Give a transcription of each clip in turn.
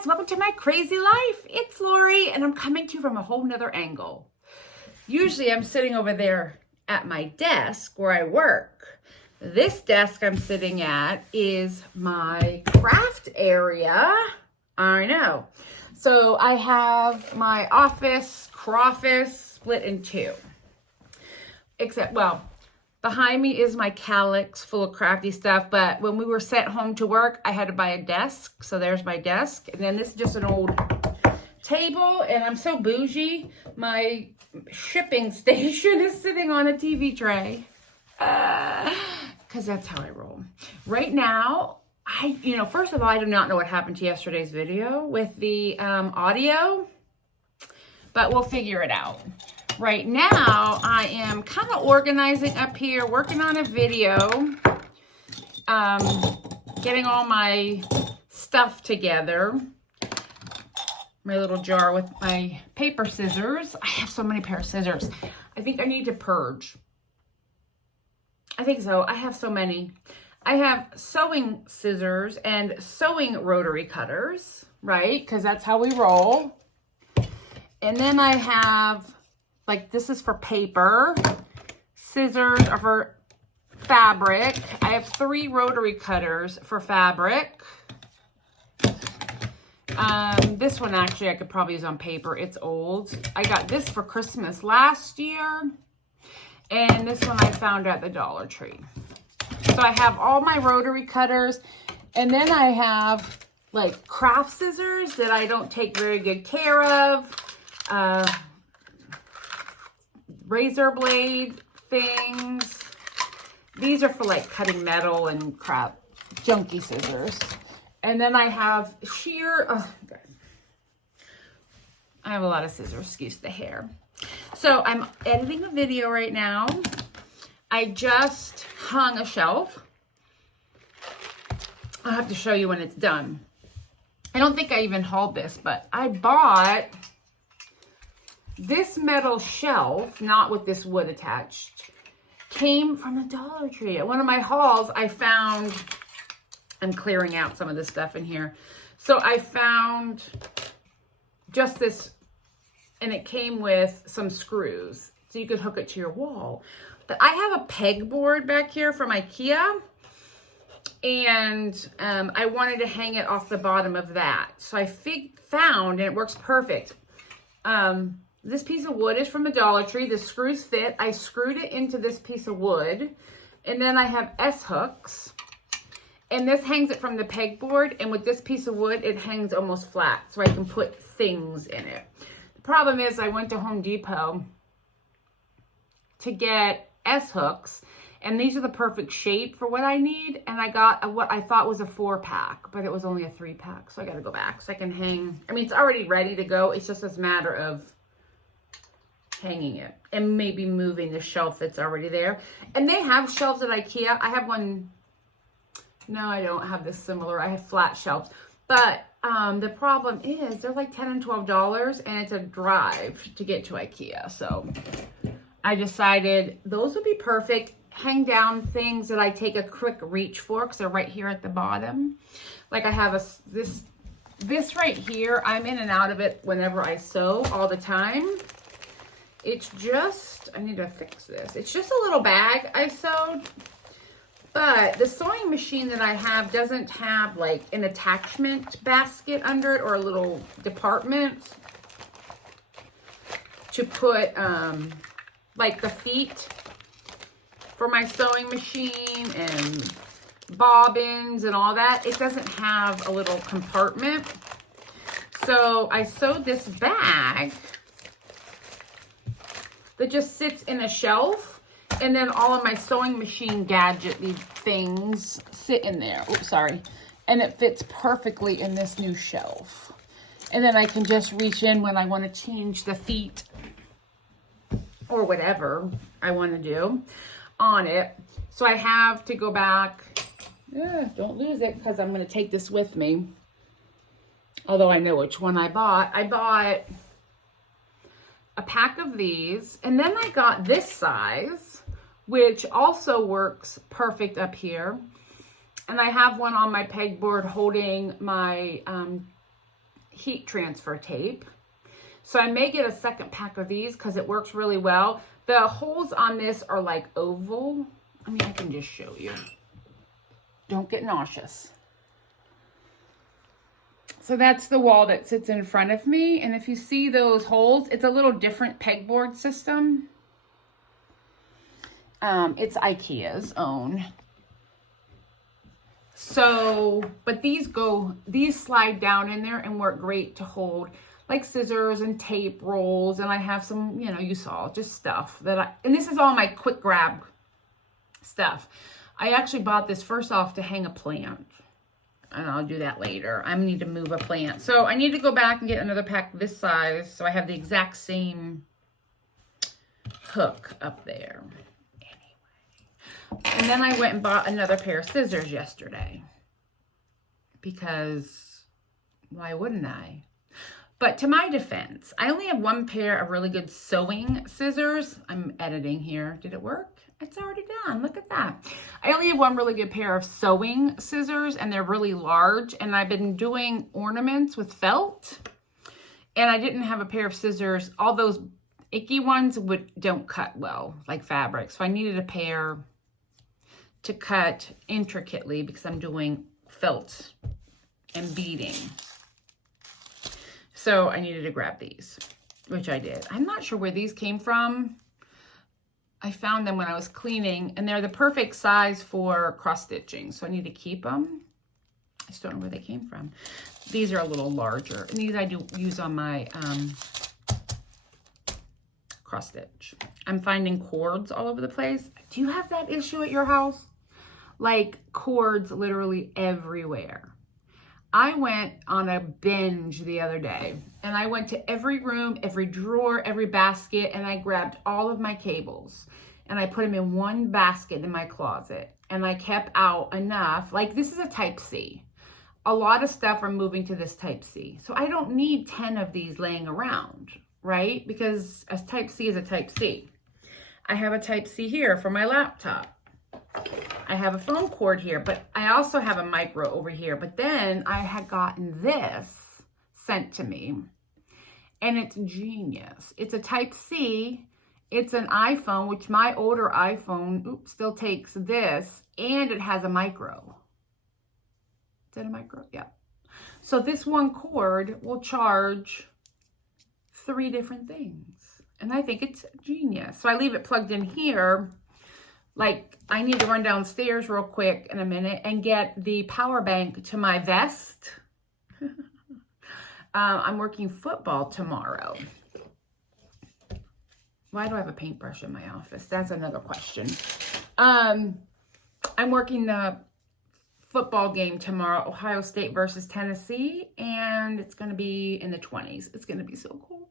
guys, welcome to my crazy life. It's Lori and I'm coming to you from a whole nother angle. Usually I'm sitting over there at my desk where I work. This desk I'm sitting at is my craft area. I know. So I have my office, crawfish split in two. Except, well, behind me is my calyx full of crafty stuff, but when we were sent home to work, I had to buy a desk. So there's my desk. And then this is just an old table, and I'm so bougie. My shipping station is sitting on a TV tray. Because that's how I roll. Right now, first of all, I do not know what happened to yesterday's video with the audio, but we'll figure it out. Right now, I am kind of organizing up here, working on a video, getting all my stuff together. My little jar with my paper scissors. I have so many pair of scissors. I think I need to purge. I think so. I have so many. I have sewing scissors and sewing rotary cutters, right? Because that's how we roll. And then I have... like this is for paper, scissors are for fabric. I have 3 rotary cutters for fabric. This one actually I could probably use on paper. It's old. I got this for Christmas last year. And this one I found at the Dollar Tree. So I have all my rotary cutters. And then I have like craft scissors that I don't take very good care of. Razor blade things. These are for like cutting metal and crap, junky scissors. And then I have sheer, I have a lot of scissors, excuse the hair. So I'm editing a video right now. I just hung a shelf. I'll have to show you when it's done. I don't think I even hauled this, but I bought this metal shelf, not with this wood attached, came from the Dollar Tree. At one of my hauls, I found, I'm clearing out some of this stuff in here. So I found just this, and it came with some screws. So you could hook it to your wall. But I have a pegboard back here from IKEA. And I wanted to hang it off the bottom of that. So I found, and it works perfect. This piece of wood is from the Dollar Tree. The screws fit. I screwed it into this piece of wood. And then I have S-hooks. And this hangs it from the pegboard. And with this piece of wood, it hangs almost flat. So I can put things in it. The problem is I went to Home Depot to get S-hooks. And these are the perfect shape for what I need. And I got what I thought was a 4-pack. But it was only a 3-pack. So I got to go back so I can hang. I mean, it's already ready to go. It's just a matter of hanging it and maybe moving the shelf that's already there. And they have shelves at IKEA. I have one. No, I don't have this similar. I have flat shelves. But the problem is they're like $10 and $12 and it's a drive to get to IKEA. So I decided those would be perfect. Hang down things that I take a quick reach for because they're right here at the bottom. Like I have this right here. I'm in and out of it whenever I sew all the time. It's just, I need to fix this. It's just a little bag I sewed, but the sewing machine that I have doesn't have like an attachment basket under it or a little department to put like the feet for my sewing machine and bobbins and all that. It doesn't have a little compartment. So I sewed this bag that just sits in a shelf, and then all of my sewing machine gadget things sit in there. Oops, sorry. And it fits perfectly in this new shelf. And then I can just reach in when I want to change the feet or whatever I want to do on it. So I have to go back. Don't lose it because I'm going to take this with me. Although I know which one I bought. I bought a pack of these, and then I got this size, which also works perfect up here. And I have one on my pegboard holding my heat transfer tape. So I may get a second pack of these because it works really well. The holes on this are like oval. I mean, I can just show you. Don't get nauseous. So that's the wall that sits in front of me. And if you see those holes, it's a little different pegboard system. It's IKEA's own. So, but these slide down in there and work great to hold like scissors and tape rolls. And I have some, you know, you saw just stuff that and this is all my quick grab stuff. I actually bought this first off to hang a plant. And I'll do that later. I need to move a plant. So I need to go back and get another pack this size. So I have the exact same hook up there. Anyway. And then I went and bought another pair of scissors yesterday. Because why wouldn't I? But to my defense, I only have one pair of really good sewing scissors. I'm editing here. Did it work? It's already done. Look at that. I only have one really good pair of sewing scissors, and they're really large. And I've been doing ornaments with felt, and I didn't have a pair of scissors. All those icky ones don't cut well, like fabric. So I needed a pair to cut intricately because I'm doing felt and beading. So I needed to grab these, which I did. I'm not sure where these came from. I found them when I was cleaning, and they're the perfect size for cross stitching. So I need to keep them. I just don't know where they came from. These are a little larger, and these I do use on my cross stitch. I'm finding cords all over the place. Do you have that issue at your house? Like cords literally everywhere. I went on a binge the other day, and I went to every room, every drawer, every basket, and I grabbed all of my cables and I put them in one basket in my closet, and I kept out enough. Like, this is a type C. A lot of stuff I'm moving to this type C. So I don't need 10 of these laying around, right? Because a type C is a type C. I have a type C here for my laptop. I have a phone cord here, but I also have a micro over here. But then I had gotten this sent to me, and it's genius. It's a type C. It's an iPhone, which my older iPhone still takes this, and it has a micro. Is that a micro? Yeah. So this one cord will charge 3 different things, and I think it's genius. So I leave it plugged in here. Like, I need to run downstairs real quick in a minute and get the power bank to my vest. I'm working football tomorrow. Why do I have a paintbrush in my office? That's another question. I'm working the football game tomorrow, Ohio State versus Tennessee, and it's going to be in the 20s. It's going to be so cool.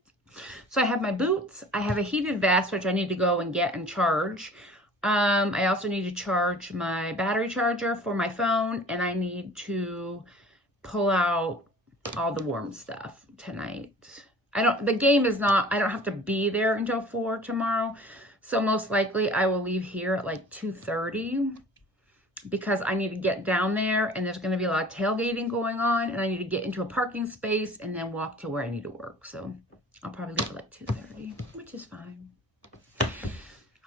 So I have my boots. I have a heated vest, which I need to go and get and charge. I also need to charge my battery charger for my phone, and I need to pull out all the warm stuff tonight. The game is not, I don't have to be there until 4 tomorrow. So most likely I will leave here at like 2:30 because I need to get down there, and there's going to be a lot of tailgating going on, and I need to get into a parking space and then walk to where I need to work. So I'll probably leave at like 2:30, which is fine.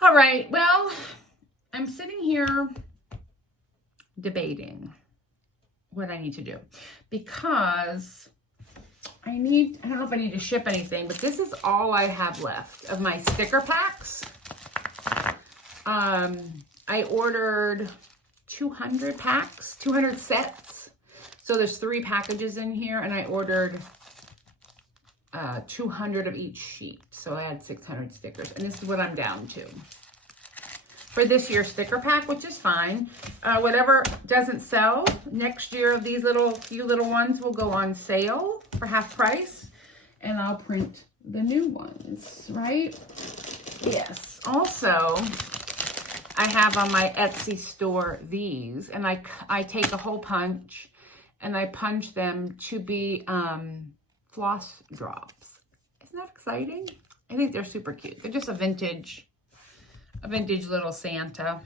All right, well, I'm sitting here debating what I need to do because I don't know if I need to ship anything, but this is all I have left of my sticker packs. I ordered 200 packs, 200 sets. So there's 3 packages in here, and I ordered 200 of each sheet. So I had 600 stickers, and this is what I'm down to for this year's sticker pack, which is fine. Whatever doesn't sell next year, these few little ones will go on sale for half price, and I'll print the new ones, right? Yes. Also, I have on my Etsy store these, and I take a hole punch and I punch them to be floss drops. Isn't that exciting? I think they're super cute. They're just a vintage little Santa.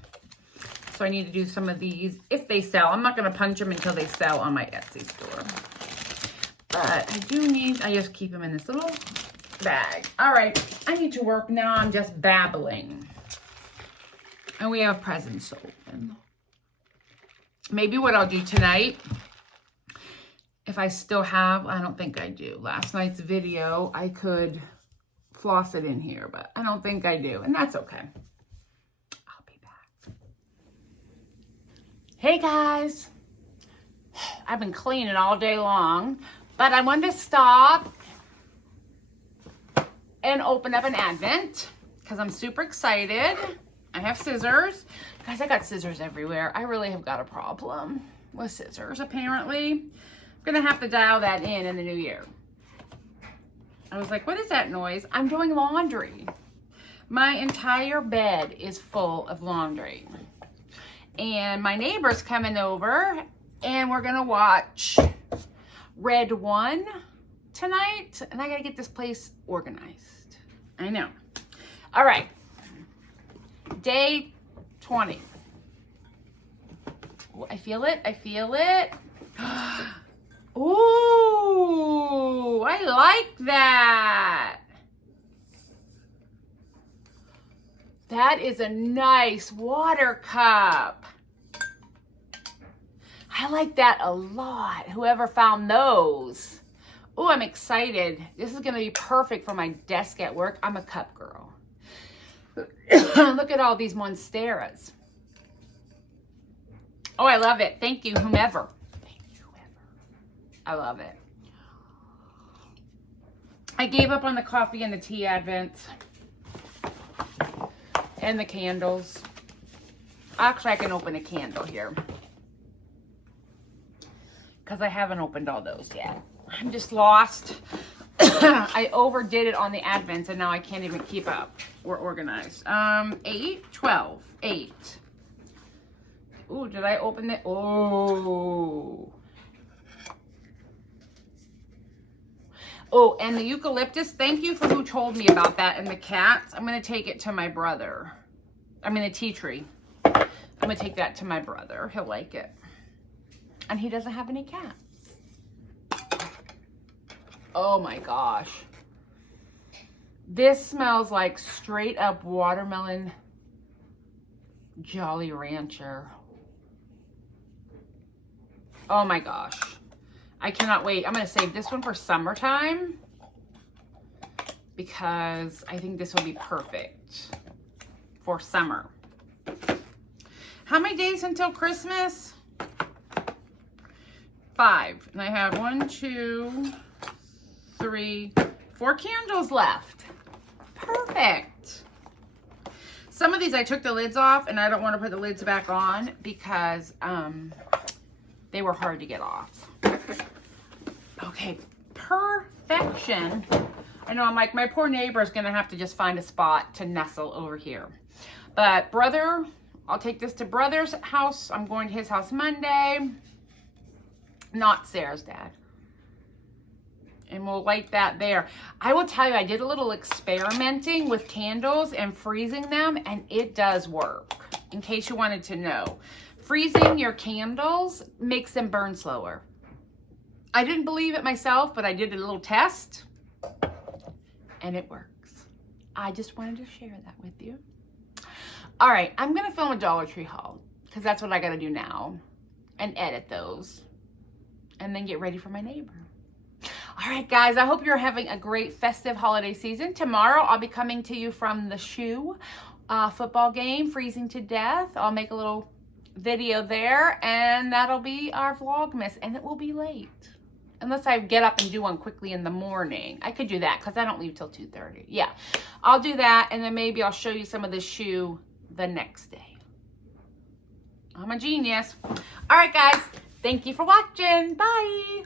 So I need to do some of these if they sell. I'm not going to punch them until they sell on my Etsy store. But I do need, I just keep them in this little bag. All right, I need to work now. I'm just babbling. And we have presents to open. Maybe what I'll do tonight, if I still have, I don't think I do. Last night's video, I could floss it in here, but I don't think I do. And that's okay. I'll be back. Hey guys. I've been cleaning all day long, but I wanted to stop and open up an Advent because I'm super excited. I have scissors. Guys, I got scissors everywhere. I really have got a problem with scissors, apparently. I'm going to have to dial that in the new year. I was like, what is that noise? I'm doing laundry. My entire bed is full of laundry. And my neighbor's coming over, and we're going to watch Red 1 tonight. And I got to get this place organized. I know. All right. Day 20. Ooh, I feel it. I feel it. Ooh, I like that. That is a nice water cup. I like that a lot. Whoever found those. Oh, I'm excited. This is going to be perfect for my desk at work. I'm a cup girl. Look at all these Monsteras. Oh, I love it. Thank you, whomever. Thank you, whoever. I love it. I gave up on the coffee and the tea Advent. And the candles. Actually, I can open a candle here. Because I haven't opened all those yet. I'm just lost. I overdid it on the Advents and now I can't even keep up. We're organized. 8, 12, 8. Ooh, did I open it? Oh. Oh, and the eucalyptus. Thank you for who told me about that. And the cats. I'm going to take it to my brother. I mean, the tea tree. I'm going to take that to my brother. He'll like it. And he doesn't have any cats. Oh my gosh. This smells like straight up watermelon Jolly Rancher. Oh my gosh. I cannot wait. I'm going to save this one for summertime because I think this will be perfect for summer. How many days until Christmas? 5. And I have 1, 2, 3, 4 candles left. Perfect. Some of these I took the lids off and I don't want to put the lids back on because they were hard to get off. Okay, perfection. I know, I'm like, my poor neighbor is going to have to just find a spot to nestle over here. But brother, I'll take this to brother's house. I'm going to his house Monday. Not Sarah's dad. And we'll light that there. I will tell you, I did a little experimenting with candles and freezing them, and it does work, in case you wanted to know. Freezing your candles makes them burn slower. I didn't believe it myself, but I did a little test, and it works. I just wanted to share that with you. All right, I'm going to film a Dollar Tree haul, because that's what I got to do now, and edit those, and then get ready for my neighbor. All right, guys, I hope you're having a great festive holiday season. Tomorrow, I'll be coming to you from the shoe football game, freezing to death. I'll make a little video there, and that'll be our Vlogmas, and it will be late. Unless I get up and do one quickly in the morning. I could do that, because I don't leave till 2:30. Yeah, I'll do that, and then maybe I'll show you some of the shoe the next day. I'm a genius. All right, guys, thank you for watching. Bye.